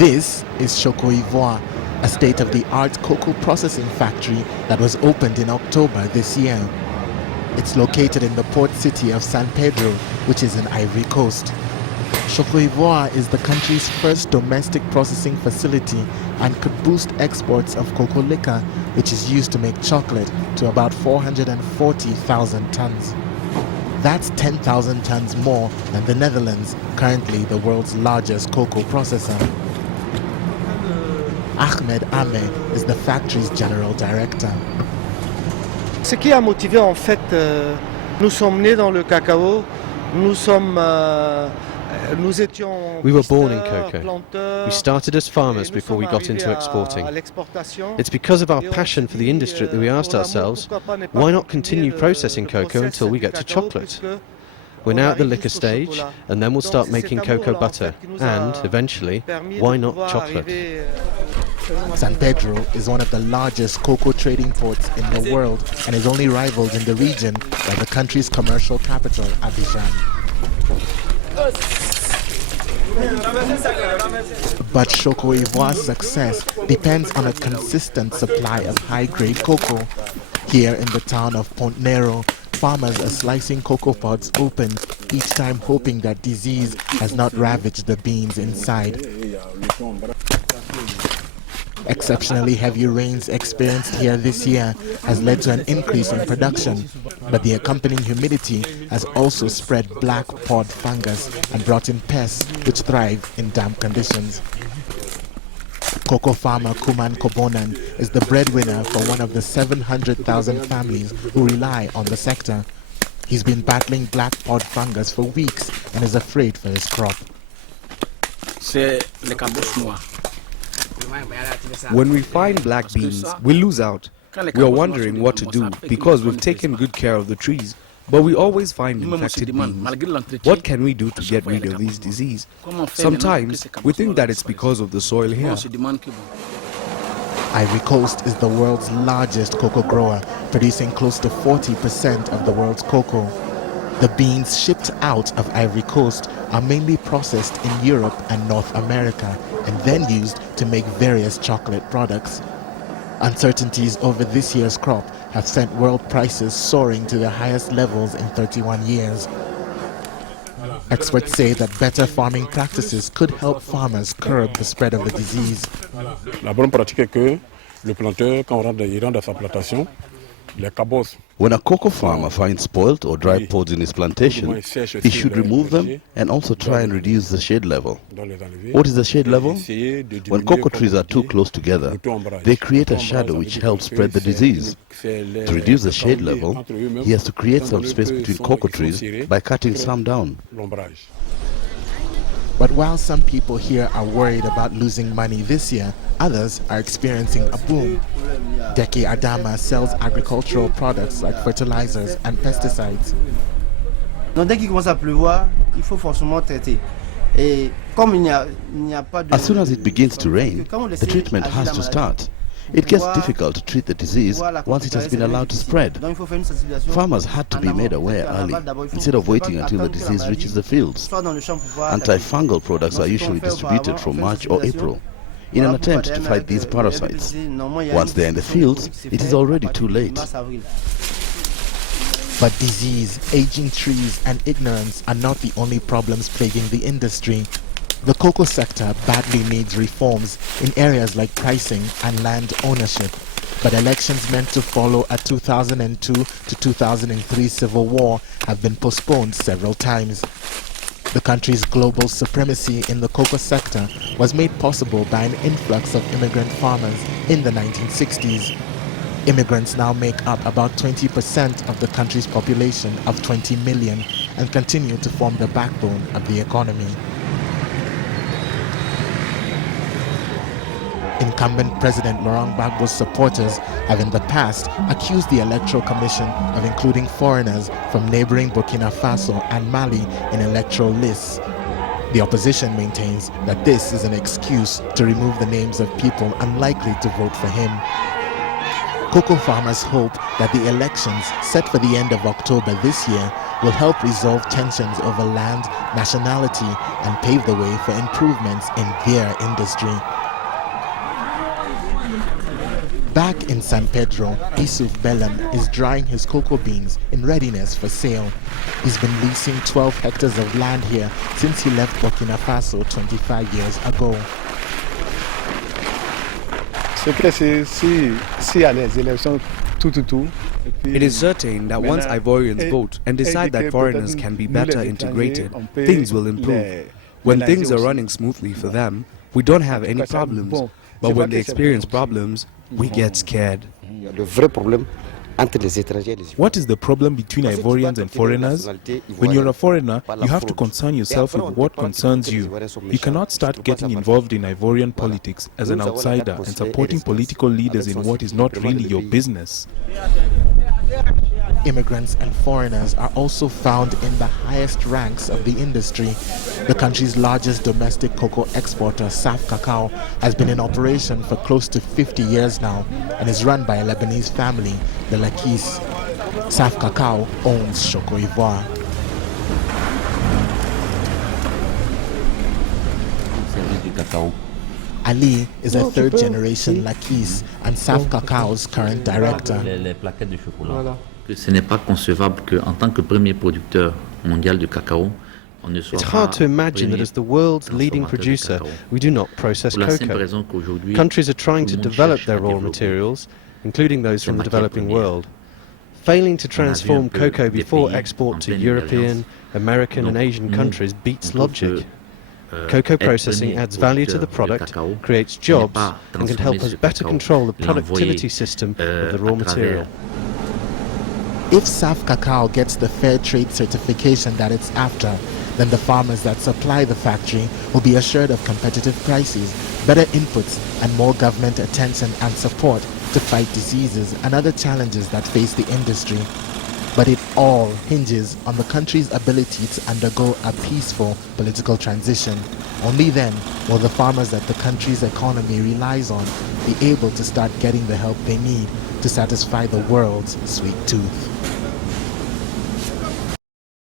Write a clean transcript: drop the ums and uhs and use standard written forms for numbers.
This is Choco Ivoire, a state-of-the-art cocoa processing factory that was opened in October this year. It's located in the port city of San Pedro, which is in Ivory Coast. Choco Ivoire is the country's first domestic processing facility and could boost exports of cocoa liquor, which is used to make chocolate, to about 440,000 tons. That's 10,000 tons more than the Netherlands, currently the world's largest cocoa processor. Ahmed Ame is the factory's general director. Ce qui a motivé en fait, nous sommes nés dans le cacao, We were born in cocoa. We started as farmers before we got into exporting. It's because of our passion for the industry that we asked ourselves, why not continue processing cocoa until we get to chocolate? We're now at the liquor stage, and then we'll start making cocoa butter, and, eventually, why not chocolate? San Pedro is one of the largest cocoa trading ports in the world and is only rivaled in the region by the country's commercial capital, Abidjan. But Choco Ivoire's success depends on a consistent supply of high-grade cocoa. Here in the town of Pontnero, farmers are slicing cocoa pods open, each time hoping that disease has not ravaged the beans inside. Exceptionally heavy rains experienced here this year has led to an increase in production, but the accompanying humidity has also spread black pod fungus and brought in pests which thrive in damp conditions. Cocoa farmer Kuman Kobonan is the breadwinner for one of the 700,000 families who rely on the sector. He's been battling black pod fungus for weeks and is afraid for his crop. When we find black beans, we lose out. We are wondering what to do because we've taken good care of the trees, but we always find infected beans. What can we do to get rid of these diseases? Sometimes we think that it's because of the soil here. Ivory Coast is the world's largest cocoa grower, producing close to 40% of the world's cocoa. The beans shipped out of Ivory Coast are mainly processed in Europe and North America and then used to make various chocolate products. Uncertainties over this year's crop have sent world prices soaring to their highest levels in 31 years. Experts say that better farming practices could help farmers curb the spread of the disease. La bonne pratique est que le planteur, quand il rentre dans sa plantation, les cabosses. When a cocoa farmer finds spoiled or dry pods in his plantation, he should remove them and also try and reduce the shade level. What is the shade level? When cocoa trees are too close together, they create a shadow which helps spread the disease. To reduce the shade level, he has to create some space between cocoa trees by cutting some down. But while some people here are worried about losing money this year, others are experiencing a boom. Deke Adama sells agricultural products like fertilizers and pesticides. As soon as it begins to rain, the treatment has to start. It gets difficult to treat the disease once it has been allowed to spread. Farmers had to be made aware early, instead of waiting until the disease reaches the fields. Antifungal products are usually distributed from March or April, in an attempt to fight these parasites. Once they're in the fields, it is already too late. But disease, aging trees and ignorance are not the only problems plaguing the industry. The cocoa sector badly needs reforms in areas like pricing and land ownership, but elections meant to follow a 2002 to 2003 civil war have been postponed several times. The country's global supremacy in the cocoa sector was made possible by an influx of immigrant farmers in the 1960s. Immigrants now make up about 20% of the country's population of 20 million and continue to form the backbone of the economy. Incumbent President Laurent Gbagbo's supporters have in the past accused the Electoral Commission of including foreigners from neighboring Burkina Faso and Mali in electoral lists. The opposition maintains that this is an excuse to remove the names of people unlikely to vote for him. Cocoa farmers hope that the elections set for the end of October this year will help resolve tensions over land, nationality, and pave the way for improvements in their industry. Back in San Pedro, Isuf Belem is drying his cocoa beans in readiness for sale. He's been leasing 12 hectares of land here since he left Burkina Faso 25 years ago. It is certain that once Ivorians vote and decide that foreigners can be better integrated, things will improve. When things are running smoothly for them, we don't have any problems. But when they experience problems, we get scared. What is the problem between Ivorians and foreigners? When you're a foreigner, you have to concern yourself with what concerns you. You cannot start getting involved in Ivorian politics as an outsider and supporting political leaders in what is not really your business. Immigrants and foreigners are also found in the highest ranks of the industry. The country's largest domestic cocoa exporter, Saf Cacao, has been in operation for close to 50 years now and is run by a Lebanese family, the Lakis. Saf Cacao owns Choco Ivoire. Ali is a third-generation Lakis and Saf Cacao's current director. Ce n'est pas concevable qu'en tant que premier producteur mondial de cacao, on ne soit It's hard to imagine that as the world's leading producer, we do not process cocoa. Countries are trying to develop their raw materials, including those from the developing world. Failing to transform cocoa before export to European, American and Asian countries beats logic. Cocoa processing adds value to the product, creates jobs, and can help us better control the productivity system of the raw material. If Saf Cacao gets the fair trade certification that it's after, then the farmers that supply the factory will be assured of competitive prices, better inputs, and more government attention and support to fight diseases and other challenges that face the industry. But it all hinges on the country's ability to undergo a peaceful political transition. Only then will the farmers that the country's economy relies on be able to start getting the help they need to satisfy the world's sweet tooth.